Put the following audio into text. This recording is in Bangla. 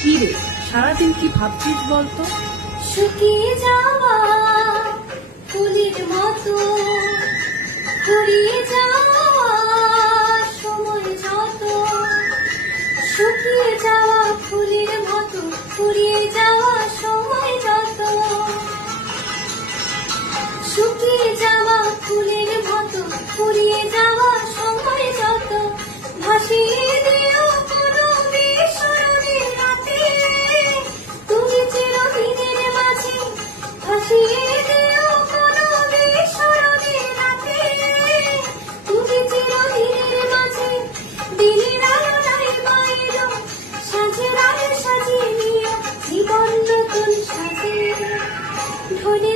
কি রে, সারাদিন কি ভাবছিস বলতো? শুকিয়ে যাওয়া ফুলের মতো ফুরিয়ে যাওয়া সময় যত, শুকিয়ে যাওয়া ফুলের মতো ফুরিয়ে যাওয়া সময় যত, শুকিয়ে যাওয়া ফুলের মতো ফুরিয়ে যাওয়া সময় যত, ভাসিয়ে দিও কোনো বিস্মরণের রাতে, তুমি চিরদিনের মাঝে ভাসিয়ে দিও কোনো বিস্মরণের রাতে, তুমি চিরদিনের মাঝে দিনের আলোয় বাইরো, সাজের আলো সাজিয়ে নিও জীবন নতুন সাজে, ধনে